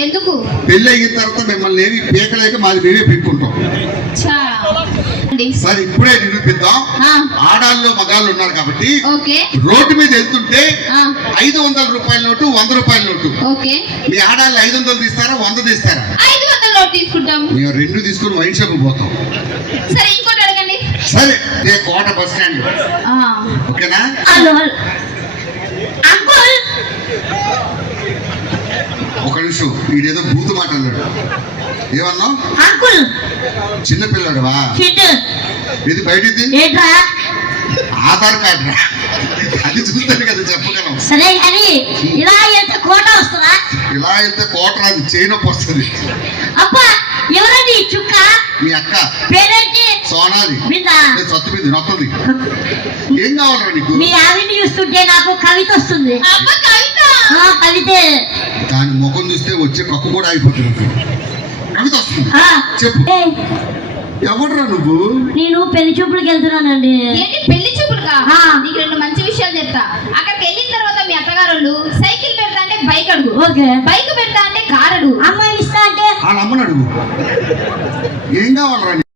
ఎందుకు? పెళ్ళి అయిన తర్వాత మిమ్మల్ని ఏమి పీకలేక మాది మేమే పీక్కుంటాం. సరే ఇప్పుడే నిరూపిద్దాం ఆ, ఆడాల్లో మగాళ్ళు ఉన్నారు కాబట్టి ఓకే. రోడ్డు మీద వెళ్తుంటే ఐదు వందల రూపాయల నోటు వంద రూపాయల నోటు. ఓకే. మీ ఆడాళ్ళు ఐదు వందలు తీస్తారా వంద తీస్తారా? ఐదు వందల నోట్ తీసుకుంటాం. మేము రెండు తీసుకుని వైన్ షాప్ పోతాం. సరే ఇంకోటి అడగండి. సరే కోట బస్ స్టాండ్ ఓకేనా? నిమిషం వీడేదో బూతు మాట అన్నాడు. ఏమన్నావు అంకుల్. చిన్న పిల్లడువా? చిట్ ఇది బయటిది? ఏంట్రా? ఆధార్ కార్డు రా అది చూస్తాను కదా చెప్పగలం. సరే కానీ ఇలా వెళ్తే కోట వస్తుందా? ఇలా అయితే కోట రాదు చేయనొప్పి వస్తుంది. అబ్బా ఎవరండి చుక్క? మీ అక్క. పేరేంటి? సోనాలి. సత్తు మీద నొత్తది. ఏం కావాలరా నీకు? మీ ఆవిని చూస్తుంటే నాకు కవిత వస్తుంది. కవిత కవితే దాని ముఖం చూస్తే వచ్చే కక్కు కూడా అయిపోతుంది. కవిత వస్తుంది. చెప్పు. ఎవడరా నువ్వు? నేను పెళ్ళి చూపులకు వెళ్తున్నానండి. ఏంటి? పెళ్ళి చూపులుగా. నీకు రెండు మంచి విషయాలు చెప్తా. అక్కడికి వెళ్ళిన తర్వాత మీ అత్తగారు సైకిల్ పెడతా అంటే బైక్ అడుగు. ఓకే. బైక్ పెడతా అంటే కార్ అడుగు. అమ్మాయి ఇస్తా అంటే వాళ్ళ అమ్మని అడుగు. ఏం కావాలరా నీకు?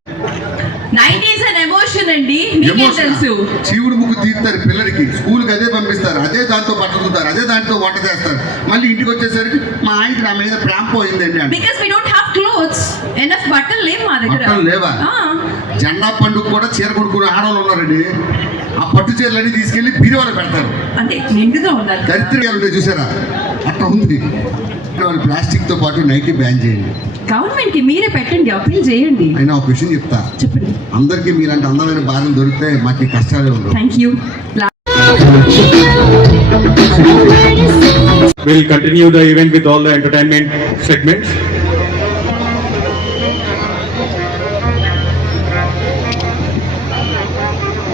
నైట్ ఈస్ అన్ ఎమోషన్ అండి మీకేం Emotion ఆ? తెలుసు. చీవుడు ముక్కు తీస్తారు పిల్లలకి. స్కూల్కి అదే పంపిస్తారు. అదే దాంతో పట్టుకుంటారు అదే దాంతో వంట చేస్తారు. మళ్ళీ ఇంటికి వచ్చేసరికి మా ఆయనకి నా మీద ప్రేమ పోయిందండి అంటే. Because we don't have clothes enough బట్టలు లేవు మా దగ్గర. బట్టలు లేవా? ఆ, జెండా పండుగ కూడా చీర కొనుక్కునే ఆడవాళ్ళు ఉన్నారండి. ఆ పట్టు చీరలన్నీ తీసుకెళ్ళి బీరువాలో పెడతారు. అంటే నిండుగా ఉండాలి దరిద్రగాలు ఉంటాయి చూసారా? అట్లా ఉంది. వాళ్ళు ప్లాస్టిక్తో పాటు నైటీ బ్యాన్ చేయండి. గవర్నమెంట్కి మీరే పెట్టండి అప్పీల్ చేయండి. అయినా ఒక విషయం చెప్తా. చెప్పండి. అందరికీ మీలాంటి అందమైన భార్యలు దొరికితే మాకు కష్టాలే ఉండవు. Thank you We'll continue the event with all the entertainment segments.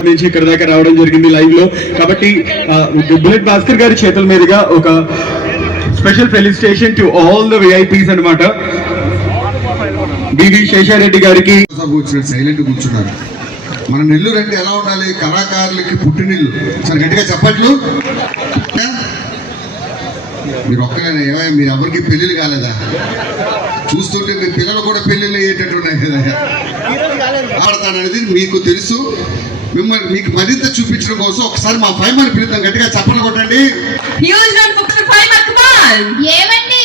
నుంచి ఇక్కడ దాకా రావడం జరిగింది లైవ్లో కాబట్టి బుల్లెట్ భాస్కర్ గారి చేతుల మీదుగా ఒక special felicitation to all the VIPs అన్నమాట. డివి శేషారెడ్డి గారికి. కూర్చున్నాడు సైలెంట్ కూర్చున్నారు. మన నెల్లూరు అంటే ఎలా ఉండాలి? కళాకారులకి పుట్టినిల్లు సరే గట్టిగా చెప్పట్లు. మీరు ఒక్కగానే ఏమయ్య? మీరు ఎవరికి పెళ్ళిళ్ళు కాలేదా? చూస్తుంటే మీ పిల్లలు కూడా పెళ్ళిళ్ళు అయ్యేటట్టు ఉన్నాయి కదా. ఆడతాననేది మీకు తెలుసు. మిమ్మల్ని మీకు మరింత చూపించడం కోసం ఒకసారి మా ఫైవ్ మంది పిలుద్దాం. గట్టిగా చప్పట్లు కొట్టండి. ఏమండి?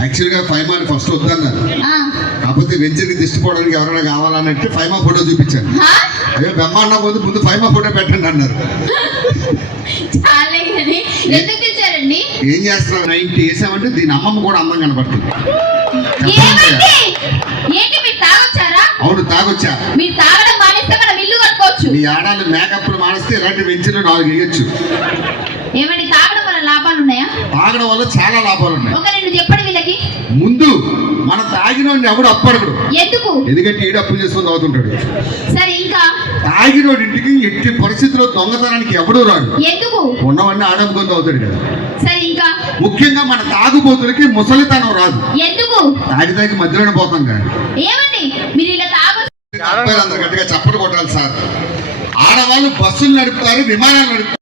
యాక్చువల్గా ఫైవ్ మంది ఫస్ట్ వద్దన్నారు. కాకపోతే వెంచర్కి దిష్టిపోవడానికి ఎవరైనా కావాలనంటే ఫైవ్ మా ఫోటో చూపించాను? అదే బ్రహ్మాండం ముందు ముందు ఫైవ్ మా ఫోటో పెట్టండి అన్నారు. ఎందుకు పిలిచారండి ఏం చేస్తున్నావు? నైన్టీ వేసామంటే దీని అమ్మమ్మ కూడా అందం కనబడుతుంది. ఏంటి మీరు తాగొచ్చారా? అవును తాగొచ్చా? మీరు తాగడం మానేస్తే మనం ఇల్లు కట్టుకోవచ్చు. మీ ఆడాలు మేకప్లు మానేస్తే ఇలాంటి వెంచర్లు నాలుగు వేయచ్చు. ఏమండి తాగడం లాభాలు ఉన్నాయా తాగడం వల్ల చాలా లాభాలు ఉన్నాయి ఒక రెండు చెప్పండి వీళ్ళకి. ముందు మన తాగినోడిని ఎవడు అప్పడగడు ఎందుకు? ఎందుకంటే ఈడు అప్పులు చేసుకొని తాగుతుంటాడు. సరే ఇంకా? తాగినోడి ఇంటికి ఎట్టి పరిస్థితిలో దొంగతనానికి ఎవడూ రాడు. ఎందుకు? ఉన్నవన్నీ ఆడంకొని తాగుతాడు కదా సరే ఇంకా? ముఖ్యంగా మన తాగుబోతులకి ముసలితనం రాదు. ఎందుకు? తాగి తాగి మధ్యలోనే పోతాం కానీ ఏమండి? మీరు ఇలా తాగొచ్చు అబ్బాయిలందరూ గట్టిగా చప్పట్లు కొట్టాలి సార్. ఆడవాళ్ళు బస్సులు నడుపుతారు విమానాలు నడుపుతారు.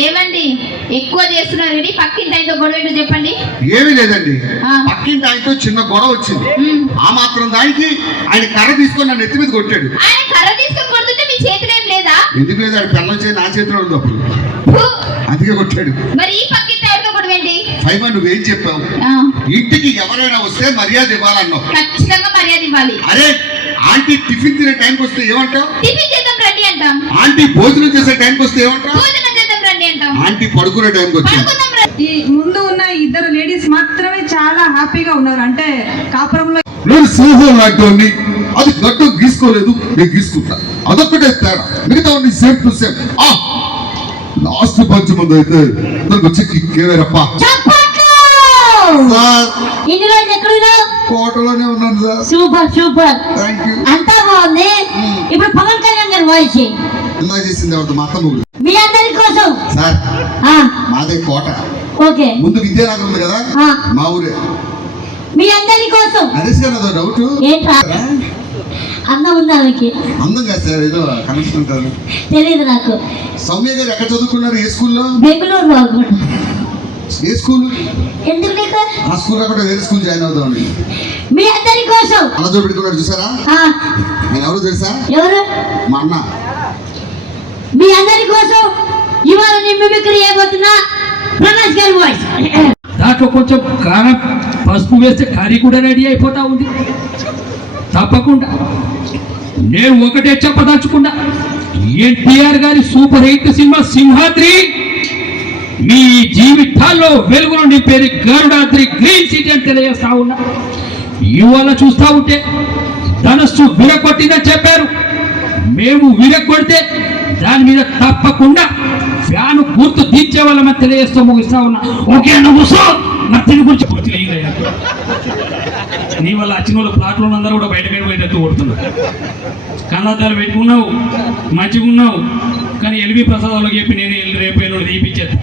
ఏమండి? ఎక్కువ చేస్తున్నారు ఇది పక్కింటి ఆయనతో గొడవ ఏంటో చెప్పండి. ఏమీ లేదండి. పక్కింటి ఆయనతో చిన్న గొడవ వచ్చింది. ఆ మాత్రం దానికి ఆయన కర్ర తీసుకొని నన్ను ఎత్తి మీద కొట్టాడు. ఆయన కర్ర తీసుకొని కొడుతుంటే మీ చేతిలో ఏం లేదా? ఎందుకు లేదు ఆయన పిల్లల నా చేతిలో ఉంది అప్పుడు! అందుకే కొట్టాడు. మరి ఈ పక్కింటి ఆయనతో గొడవ ఏంటి? ఫైవ్ నువ్వేం చెప్పావు? ఇంటికి ఎవరైనా వస్తే మర్యాద ఇవ్వాలన్నావు. ఖచ్చితంగా మర్యాద ఇవ్వాలి. అరే ఆంటీ టిఫిన్ తినే టైంకి వస్తే ఏమంటావు? టిఫిన్ చేద్దాం రండి అంటాం. ఆంటీ భోజనం చేసే టైంకి వస్తే ఏమంటావు భోజనం చేద్దాం రండి అంటాం ఆంటీ పడుకునే టైంకి వచ్చింది ఈ ముందు ఉన్న ఇద్దరు లేడీస్ మాత్రమే చాలా హ్యాపీగా ఉన్నారు. అంటే కాపురంలో నేను సింహం లాంటి అది గట్టు గీసుకోలేదు నేను గీసుకుంటా. అదొక్కటే తేడా. మిగతా సేమ్ టు సేమ్. ఆ! లాస్ట్ పంచ్ ముందు అయితే నాకు వచ్చి కేవేరప్ప. చప్పట్లు! సార్! ఇన్ని రోజులు ఎక్కడున్నావు? కోటలోనే ఉన్నాను sir. Super super. Thank you అంతా బాగుంది. ఇప్పుడు పవన్ కళ్యాణ్ గారి వాయిస్ ఇందా చేసింది ఎవరితో మా అత్త ముగ్గురు మీ అందరి కోసం? సార్ ఆ, మాదే కోట. ఓకే. ముందు విద్యానగర్ ఉంది కదా? ఆ. మా ఊరే. మీ అందరి కోసం? నరేష్ గారు అదో డౌట్ ఏంట్రా? అందం ఉంది ఆమెకి? అందం కాదు సార్ ఏదో కనెక్షన్ ఉంటుంది. తెలియదు నాకు. సౌమ్య గారు ఎక్కడ చదువుకున్నారు? ఏ స్కూల్లో? బెంగళూరు అనుకుంటా. ఏ స్కూల్? ఎందుకు నీకు? ఆ స్కూల్ కాకుండా వేరే స్కూల్ జాయిన్ అవుదామని. మీ అందరి కోసం. అలా పెట్టుకున్నాడు చూసారా? ఆ, ఆయన ఎవరు తెలుసా? ఎవరు? మా అన్న. మీ అందరి కోసం ఇవాళ నేను మిమిక్రీ చేయబోతున్నా. ప్రకాష్ గారి వాయిస్ దాంట్లో కొంచెం కారం పసుపు వేస్తే కర్రీ కూడా రెడీ అయిపోతా ఉంది. తప్పకుండా. నేను ఒకటే చెప్పదలుచుకున్నా ఎన్టీఆర్ గారి సూపర్ హిట్ సినిమా సింహాద్రి మీ జీవితాల్లో వెలుగును నింపేది గరుడాద్రి గ్రీన్ సిటీ అని తెలియజేస్తా ఉన్నా. ఇవాళ చూస్తా ఉంటే ధనస్సు విరగొట్టిందని చెప్పారు. మేము విరగొడితే దాని మీద తప్పకుండా ఫ్యాన్ గుర్తు తీర్చే వాళ్ళ తెలియజేస్తూ ముగిస్తా ఉన్నా. ఓకే నువ్వు మరి దీని గురించి పూర్తి నీ వల్ల వచ్చిన వాళ్ళ ప్లాట్లో అందరూ కూడా బయటకు పోయేటట్టు కొడుతున్నారు. కళ్ళద్దాలు పెట్టుకున్నావు మంచిగా ఉన్నావు కానీ ఎల్వి ప్రసాదాలు చెప్పి నేను రేపు ఎల్లుండి తీపిచ్చేది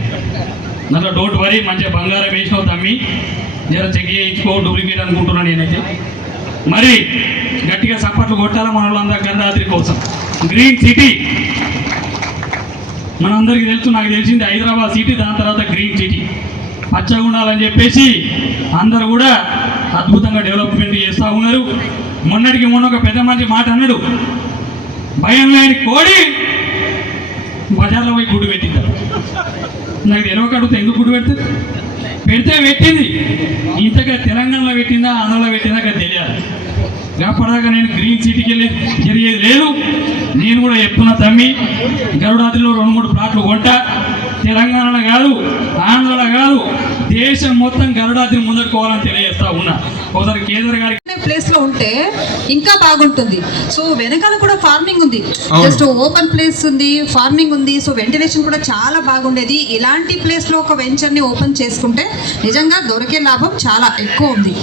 దాంట్లో డోంట్ వరీ మంచిగా బంగారం వేసినావు తమ్మి. జర చెక్ చేయించుకో డూప్లికేట్ అనుకుంటున్నాను నేనైతే. మరి గట్టిగా సప్పట్లు కొట్టాలా మన వాళ్ళందరూ గంధాద్రి కోసం. Green city. మనందరికీ తెలుసు నాకు తెలిసింది హైదరాబాద్ సిటీ దాని తర్వాత గ్రీన్ సిటీ. పచ్చగా ఉండాలని చెప్పేసి అందరు కూడా అద్భుతంగా డెవలప్మెంట్ చేస్తూ ఉన్నారు. మొన్నటికి మొన్న ఒక పెద్ద మంచి మాట అన్నాడు భయం లేని కోడి బజార్లో పోయి గుడ్డు పెట్టింటారు నాకు తెలియక అడిగితే ఎందుకు గుడ్డు పెడుతుంది పెడితే పెట్టింది. ఇంతగా తెలంగాణలో పెట్టిందా ఆంధ్రలో పెట్టిందా నాకు తెలియాలి అప్పటిదాకా నేను గ్రీన్ సిటీకి వెళ్ళి జరిగేది లేదు. నేను కూడా చెప్తున్నా తమ్మి గరుడాద్రిలో రెండు మూడు ప్లాట్లు కొంటా. తెలంగాణలో కాదు ఆంధ్రలో కాదు దేశం మొత్తం గరుడాద్రి ముందట్టుకోవాలని తెలియజేస్తా ఉన్నా. ఒకసారి కేంద్ర గారికి ప్లేస్లో ఉంటే ఇంకా బాగుంటుంది. సో వెనకాల కూడా ఫార్మింగ్ ఉంది. జస్ట్ ఓపెన్ ప్లేస్ ఉంది ఫార్మింగ్ ఉంది. సో వెంటిలేషన్ కూడా చాలా బాగుండేది. ఇలాంటి ప్లేస్లో ఒక వెంచర్ని ఓపెన్ చేసుకుంటే నిజంగా దొరికే లాభం చాలా ఎక్కువ ఉంది.